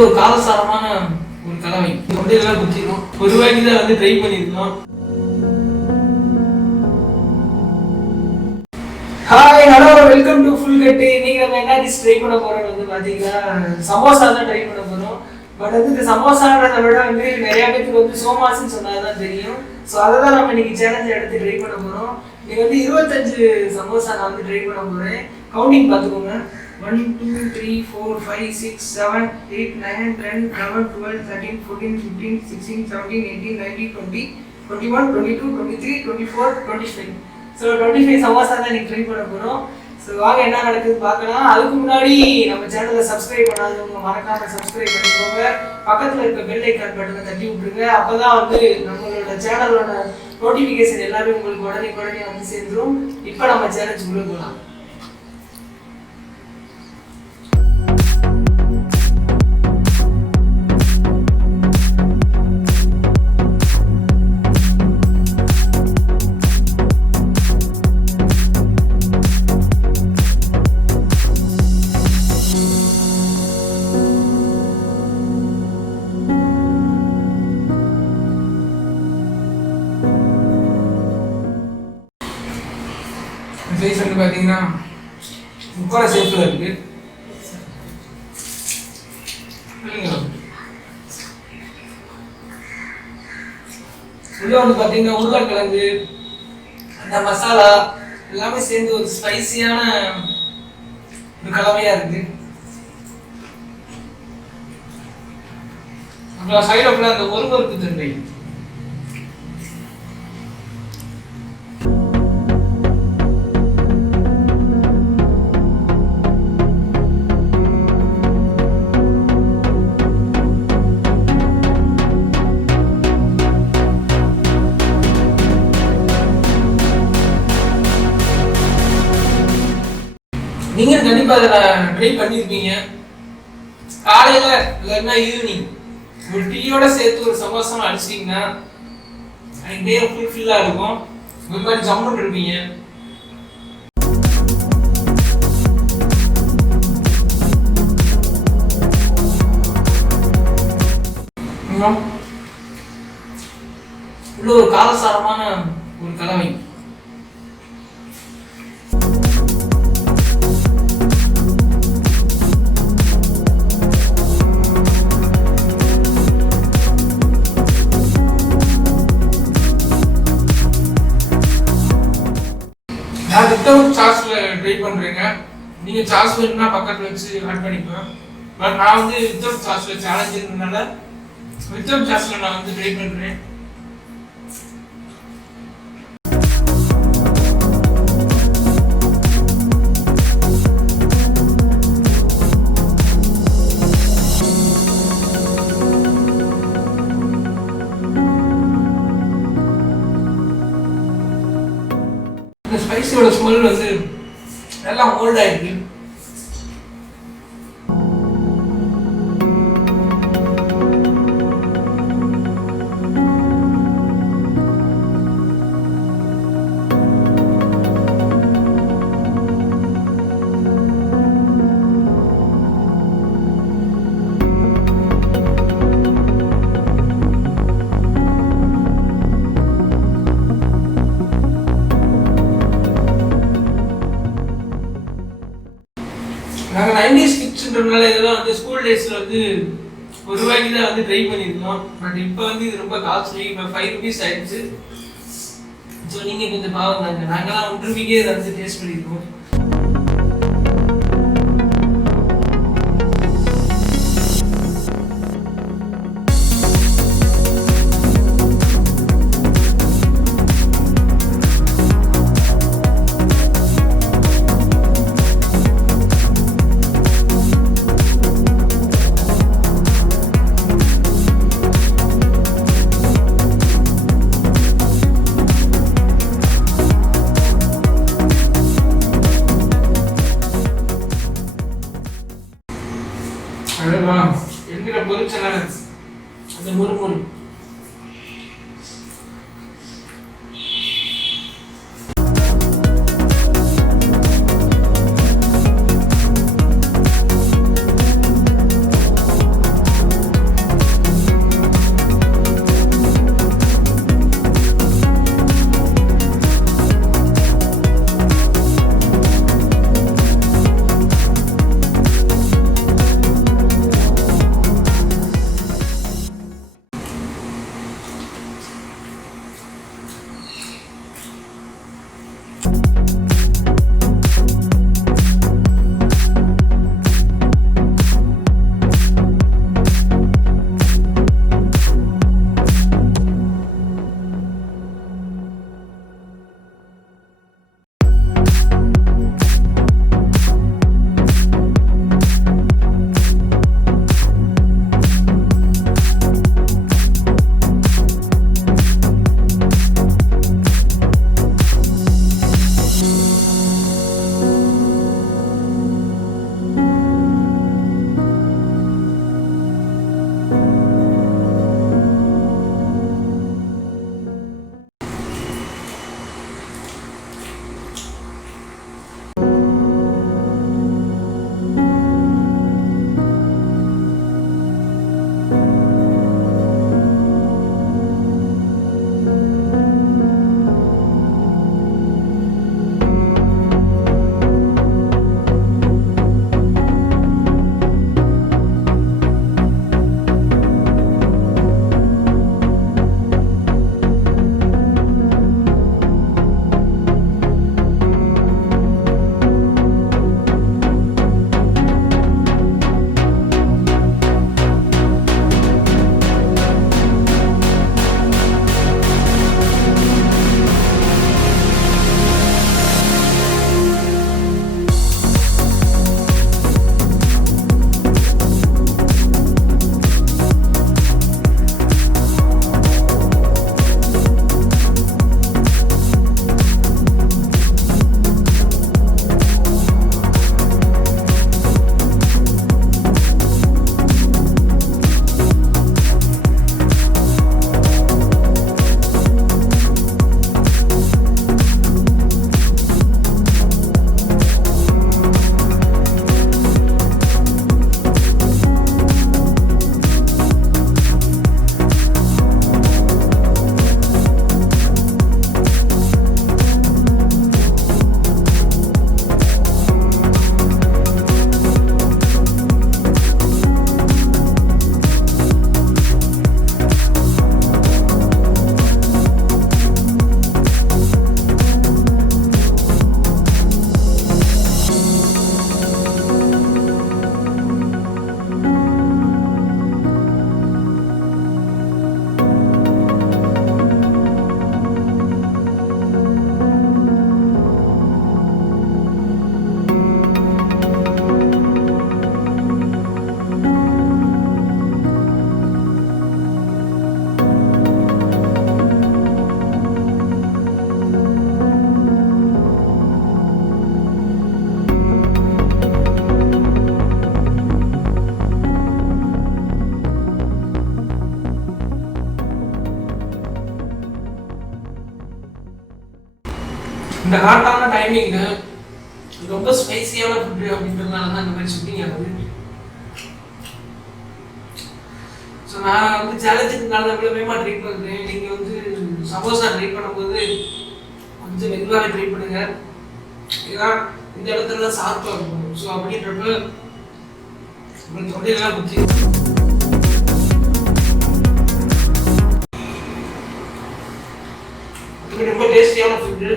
ஒரு காலசாரமான ஒரு கலவை. இது வந்து இதெல்லாம் குத்திடும். ஒரு ரூபாய்க்கு தான் வந்து ட்ரை பண்ணியிருக்கோம். Hi, hello, welcome to full Kattu. இன்னைக்கு நம்ம என்ன டிஷ் ட்ரை பண்ண போறோம் வந்து பாத்தீங்கன்னா சமோசா தான் ட்ரை பண்ண போறோம். பட் வந்து இந்த சமோசான்றத விட வந்து நிறைய பேருக்கு வந்து சோமாஸ்ன்னு சொன்னாதான் தெரியும். ஸோ அதை தான் நம்ம இன்னைக்கு சேலஞ்ச் எடுத்து ட்ரை பண்ண போறோம். இன்னைக்கு வந்து 25 சமோசா நான் வந்து ட்ரை பண்ண போறேன். கவுண்டிங் பார்த்துக்கோங்க. 1 2 3 4 5 6 7 8 9 10 11 12 13 14 15 16 17 18 19 20 21 22 23 24 25. ஸோ 25 சமோசா தான் இன்னைக்கு ட்ரை பண்ண போறோம். ஸோ வாங்க என்ன நடக்குது பார்க்கலாம். அதுக்கு முன்னாடி நம்ம சேனலை சப்ஸ்கிரைப் பண்ணாதவங்க மறக்காம சப்ஸ்கிரைப் பண்ணிக்கோங்க. பக்கத்தில் இருக்க பெல் ஐக்கான் பட்டனை தட்டி விட்டுருங்க. அப்போதான் வந்து நம்மளோட சேனலோட நோட்டிஃபிகேஷன் எல்லாமே உங்களுக்கு உடனே வந்து சேர்ந்துடும். இப்போ நம்ம சேனலுக்குள்ளே போகலாம். சைஸ் வந்து பார்த்தீங்கன்னா முக்கால ஷேப்பில் இருக்கு. உள்ள வந்து பார்த்தீங்கன்னா உருளைக்கிழங்கு, அந்த மசாலா எல்லாமே சேர்ந்து ஒரு ஸ்பைசியான ஒரு கலவையா இருக்கு. அப்புறம் சைடில் ஃபுல்லாக அந்த ஒருவருக்கு தன்மை. நீங்க கண்டிப்பா அதை ட்ரை பண்ணிருப்பீங்க. காலையில இல்லைன்னா ஈவினிங் ஒரு டீயோட சேர்த்து ஒரு சமோசா அடிச்சிட்டீங்கன்னா அன்னைக்கு டே ஃபுல்ஃபில்லா இருக்கும். ஒரு மாதிரி ஜம்முன்னு இருப்பீங்க. உள்ள ஒரு காலசாரமான ஒரு கலவை. நான் வித்தவுட் சாஸ்ல ட்ரை பண்றேங்க. நீங்க சாஸ் வேணும்னா பக்கத்துல வச்சு ஆட் பண்ணிக்கலாம். பட் நான் வந்து வித்தவுட் சாஸ்ல சேலஞ்ச் இருந்ததுனால வித்தவுட் சாஸ்ல நான் வந்து ட்ரை பண்றேன். இந்த ஸ்பைசியோட ஸ்மெல் வந்து நல்லா ஹோல்ட் ஆயிருக்கு. நாங்கள் 90s கிட்ஸ்ன்றதுனால இதெல்லாம் வந்து ஸ்கூல் டேஸில் வந்து ஒரு ரூபாய்க்கு தான் வந்து ட்ரை பண்ணியிருக்கோம். பட் இப்போ வந்து இது ரொம்ப காஸ்ட்லி. இப்போ 5 rupees ஆயிடுச்சு. ஸோ நீங்கள் கொஞ்சம் பாவம் தாங்க. நாங்களாம் 1 ரூபாய்க்கே இதை வந்து டேஸ்ட் பண்ணியிருக்கோம். இந்த ஹாட்டான டைமிங்கு ரொம்ப ஸ்பைசியான ஃபுட்டு அப்படின்றதுனால தான் இந்த மாதிரி ஷூட்டிங் ஆகுது. ஸோ நான் வந்து சேலஞ்சுக்கு நடந்தப்போ வேமா ட்ரை பண்ணுறேன். நீங்கள் வந்து சமோசா ட்ரை பண்ணும்போது கொஞ்சம் மெதுவாக ட்ரை பண்ணுங்க. ஏன்னா இந்த இடத்துல சாப்பிட்டா இருக்கும். ஸோ அப்படின்றப்ப உங்களுக்கு தொண்டையெல்லாம் குத்தி ரொம்ப டேஸ்டியான ஃபுட்டு,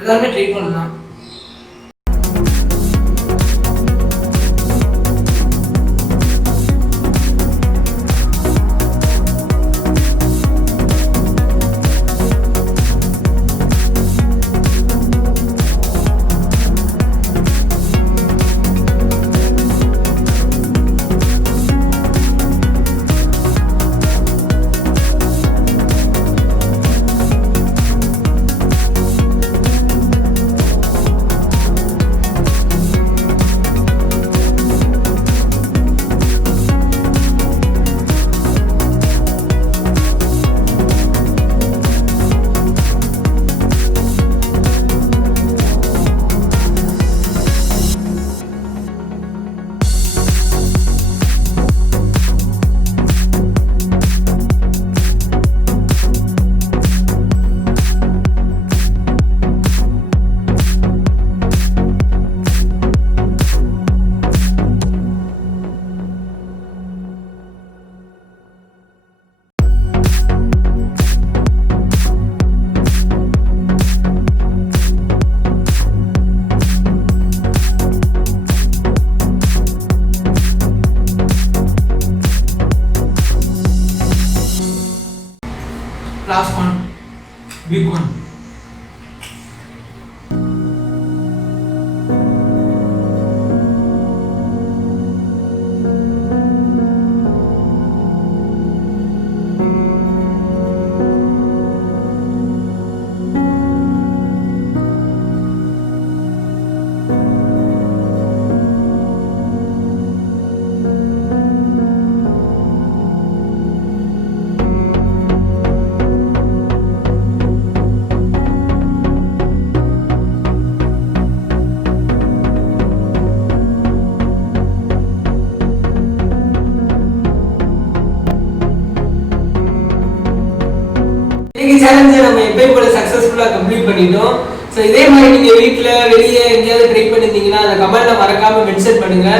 எல்லாருமே ட்ரை பண்ணலாம். Last one, big one. சேலஞ்சை நம்ம எப்பயும் போல சக்ஸஸ்ஃபுல்லாக கம்ப்ளீட் பண்ணிட்டோம். ஸோ இதே மாதிரி நீங்கள் வீட்டில் வெளியே எங்கேயாவது ட்ரை பண்ணியிருந்தீங்கன்னா அதை கமெண்ட்ல மறக்காமல் மென்ஷன் பண்ணுங்க.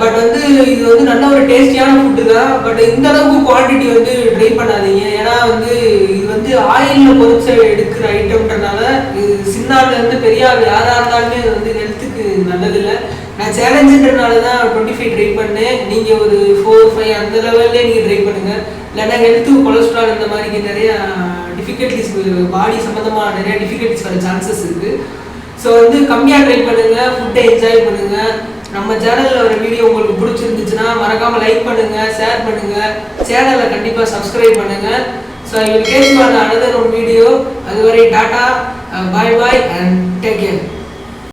பட் வந்து இது வந்து நல்ல ஒரு டேஸ்டியான ஃபுட்டு தான். பட் இந்த அளவுக்கு குவான்டிட்டி வந்து ட்ரை பண்ணாதீங்க. ஏன்னா வந்து இது வந்து ஆயிலில் பொரிச்ச எடுக்கிற ஐட்டம்ன்றனால இது சின்ன ஆள்லேருந்து பெரிய ஆள் யாராக இருந்தாலுமே இது வந்து ஹெல்த்துக்கு நல்லதில்லை. நான் சேலஞ்சுன்றனால தான் 25 ட்ரை பண்ணேன். நீங்கள் ஒரு 4-5 அந்த லெவல்லே நீங்கள் ட்ரை பண்ணுங்கள். இல்லைன்னா ஹெல்த்து கொலஸ்ட்ரால் இந்த மாதிரி நிறையா டிஃபிகல்ட்டிஸ் பாடி சம்மந்தமாக நிறையா டிஃபிகல்ட்டிஸ் வர சான்சஸ் இருக்குது. ஸோ வந்து கம்மியாக ட்ரை பண்ணுங்கள், ஃபுட்டை என்ஜாய் பண்ணுங்கள். நம்ம சேனலில் ஒரு வீடியோ உங்களுக்கு பிடிச்சிருந்துச்சுன்னா மறக்காமல் லைக் பண்ணுங்கள், ஷேர் பண்ணுங்கள், சேனலை கண்டிப்பாக சப்ஸ்கிரைப் பண்ணுங்கள். So I will catch you on another one video. அதுவரை tata, bye bye and take care.